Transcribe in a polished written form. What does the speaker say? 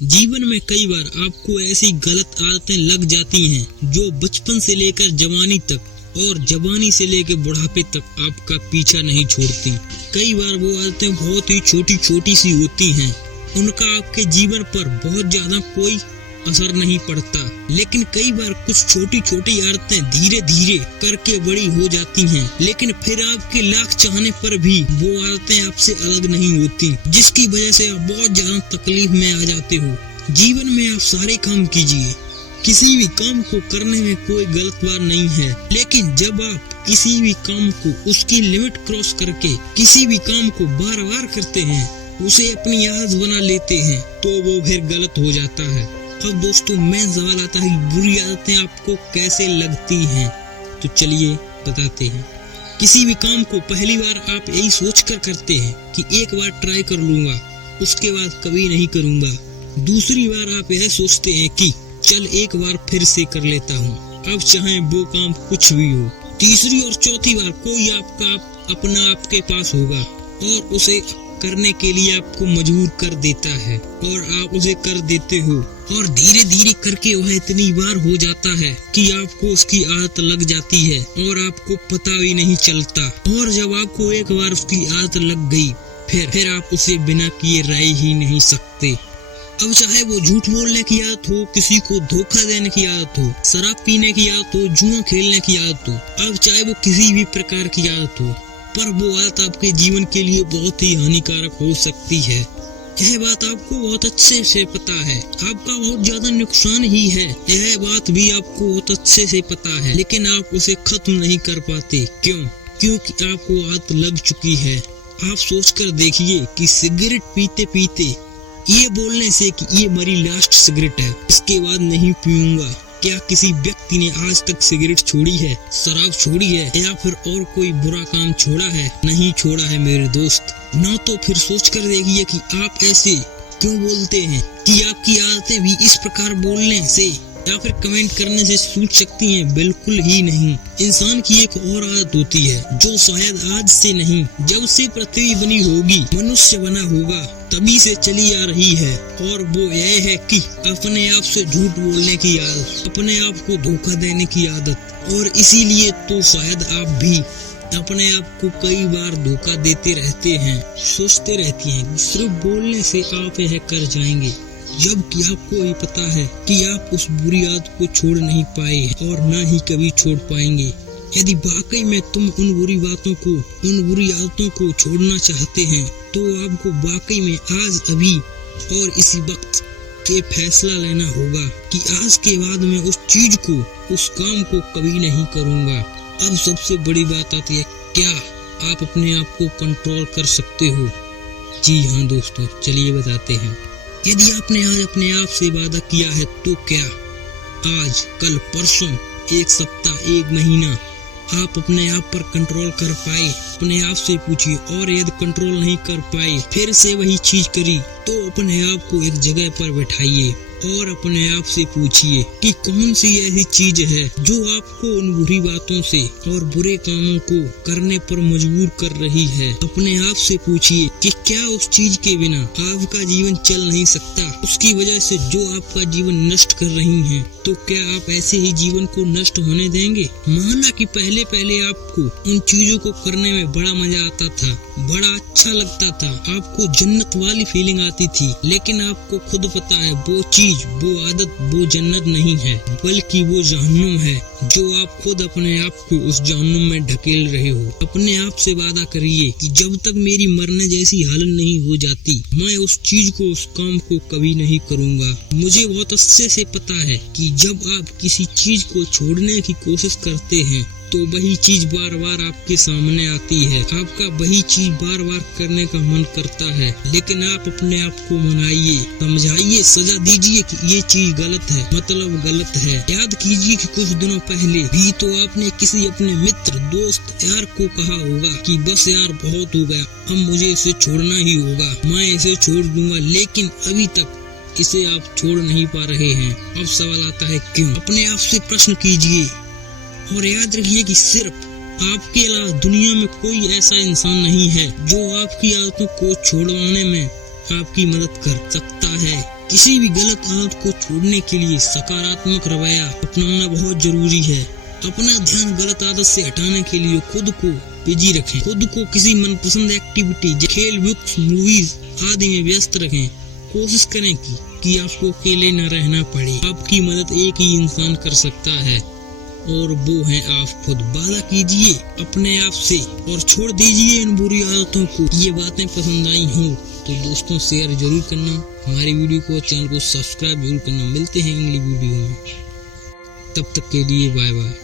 जीवन में कई बार आपको ऐसी गलत आदतें लग जाती हैं जो बचपन से लेकर जवानी तक और जवानी से लेकर बुढ़ापे तक आपका पीछा नहीं छोड़ती। कई बार वो आदतें बहुत ही छोटी छोटी सी होती हैं, उनका आपके जीवन पर बहुत ज्यादा कोई असर नहीं पड़ता, लेकिन कई बार कुछ छोटी छोटी आदतें धीरे धीरे करके बड़ी हो जाती हैं, लेकिन फिर आपके लाख चाहने पर भी वो आदतें आपसे अलग नहीं होती, जिसकी वजह से आप बहुत ज्यादा तकलीफ में आ जाते हो। जीवन में आप सारे काम कीजिए, किसी भी काम को करने में कोई गलत बात नहीं है, लेकिन जब आप किसी भी काम को उसकी लिमिट क्रॉस करके किसी भी काम को बार बार करते हैं, उसे अपनी आदत बना लेते हैं, तो वो फिर गलत हो जाता है। अब दोस्तों मेन सवाल आता है कि बुरी आदतें आपको कैसे लगती हैं, तो चलिए बताते हैं। किसी भी काम को पहली बार आप यही सोचकर करते हैं कि एक बार ट्राई कर लूंगा, उसके बाद कभी नहीं करूंगा। दूसरी बार आप यह सोचते हैं कि चल एक बार फिर से कर लेता हूँ, अब चाहे वो काम कुछ भी हो। तीसरी और चौथी बार कोई आपका अपना आपके पास होगा और उसे करने के लिए आपको मजबूर कर देता है और आप उसे कर देते हो, और धीरे धीरे करके वह इतनी बार हो जाता है कि आपको उसकी आदत लग जाती है और आपको पता भी नहीं चलता। और जब आपको एक बार उसकी आदत लग गई, फिर आप उसे बिना किए रह ही नहीं सकते। अब चाहे वो झूठ बोलने की आदत हो, किसी को धोखा देने की आदत हो, शराब पीने की आदत हो, जुआ खेलने की आदत हो, अब चाहे वो किसी भी प्रकार की आदत हो, पर वो आदत आपके जीवन के लिए बहुत ही हानिकारक हो सकती है। यह बात आपको बहुत अच्छे से पता है, आपका बहुत ज्यादा नुकसान ही है, यह बात भी आपको बहुत अच्छे से पता है, लेकिन आप उसे खत्म नहीं कर पाते। क्यों? क्योंकि आपको आदत लग चुकी है। आप सोचकर देखिए कि सिगरेट पीते पीते ये बोलने से कि ये मेरी लास्ट सिगरेट है, इसके बाद नहीं पीऊंगा, क्या किसी व्यक्ति ने आज तक सिगरेट छोड़ी है, शराब छोड़ी है, या फिर और कोई बुरा काम छोड़ा है? नहीं छोड़ा है मेरे दोस्त। ना तो फिर सोच कर देखिए कि आप ऐसे क्यों बोलते हैं, कि आपकी आदतें भी इस प्रकार बोलने से या फिर कमेंट करने से छूट सकती हैं? बिल्कुल ही नहीं। इंसान की एक और आदत होती है जो शायद आज से नहीं, जब से पृथ्वी बनी होगी, मनुष्य बना होगा, तभी से चली आ रही है, और वो यह है कि अपने आप से झूठ बोलने की आदत, अपने आप को धोखा देने की आदत। और इसीलिए तो शायद आप भी अपने आप को कई बार धोखा देते रहते हैं, सोचते रहती हैं सिर्फ बोलने से आप यह कर जाएंगे, जबकि आपको ही पता है कि आप उस बुरी आदत को छोड़ नहीं पाए और ना ही कभी छोड़ पाएंगे। यदि वाकई में तुम उन बुरी बातों को, उन बुरी आदतों को छोड़ना चाहते हैं, तो आपको वाकई में आज अभी और इसी वक्त ये फैसला लेना होगा कि आज के बाद मैं उस चीज को, उस काम को कभी नहीं करूँगा। अब सबसे बड़ी बात आती है, क्या आप अपने आप को कंट्रोल कर सकते हो? जी हाँ दोस्तों, चलिए बताते हैं। यदि आपने आज अपने आप से वादा किया है, तो क्या आज, कल, परसों, एक सप्ताह, एक महीना आप अपने आप पर कंट्रोल कर पाए? अपने आप से पूछिए। और यदि कंट्रोल नहीं कर पाए, फिर से वही चीज करी, तो अपने आप को एक जगह पर बैठाइए और अपने आप से पूछिए कि कौन सी ऐसी चीज है जो आपको उन बुरी बातों से और बुरे कामों को करने पर मजबूर कर रही है। अपने आप से पूछिए कि क्या उस चीज के बिना आपका जीवन चल नहीं सकता, उसकी वजह से जो आपका जीवन नष्ट कर रही हैं, तो क्या आप ऐसे ही जीवन को नष्ट होने देंगे? माना कि पहले पहले आपको उन चीजों को करने में बड़ा मजा आता था, बड़ा अच्छा लगता था, आपको जन्नत वाली फीलिंग आती थी, लेकिन आपको खुद पता है वो चीज, वो आदत, वो जन्नत नहीं है, बल्कि वो जहन्नुम है, जो आप खुद अपने आप को उस जहन्नुम में ढकेल रहे हो। अपने आप से वादा करिए कि जब तक मेरी मरने जैसी हालत नहीं हो जाती, मैं उस चीज को, उस काम को कभी नहीं करूँगा। मुझे बहुत अच्छे से पता है कि जब आप किसी चीज को छोड़ने की कोशिश करते हैं, तो वही चीज बार बार आपके सामने आती है, आपका वही चीज बार बार करने का मन करता है, लेकिन आप अपने आप को मनाइए, समझाइए, सजा दीजिए कि ये चीज गलत है, मतलब गलत है। याद कीजिए कि कुछ दिनों पहले भी तो आपने किसी अपने मित्र, दोस्त, यार को कहा होगा कि बस यार बहुत हो गया, अब मुझे इसे छोड़ना ही होगा, मैं इसे छोड़ दूंगा, लेकिन अभी तक इसे आप छोड़ नहीं पा रहे हैं। अब सवाल आता है क्यों? अपने आप से प्रश्न कीजिए और याद रखिए कि सिर्फ आपके अलावा दुनिया में कोई ऐसा इंसान नहीं है जो आपकी आदतों को छोड़वाने में आपकी मदद कर सकता है। किसी भी गलत आदत को छोड़ने के लिए सकारात्मक रवैया अपनाना बहुत जरूरी है। अपना ध्यान गलत आदत से हटाने के लिए खुद को बिजी रखें। खुद को किसी मनपसंद एक्टिविटी, खेल, बुक्स, मूवीज आदि में व्यस्त रखें। कोशिश करें कि आपको अकेले न रहना पड़े। आपकी मदद एक ही इंसान कर सकता है और वो है आप खुद। वादा कीजिए अपने आप से और छोड़ दीजिए इन बुरी आदतों को। ये बातें पसंद आई हो तो दोस्तों शेयर जरूर करना, हमारी वीडियो को, चैनल को सब्सक्राइब जरूर करना। मिलते हैं अगली वीडियो में, तब तक के लिए बाय बाय।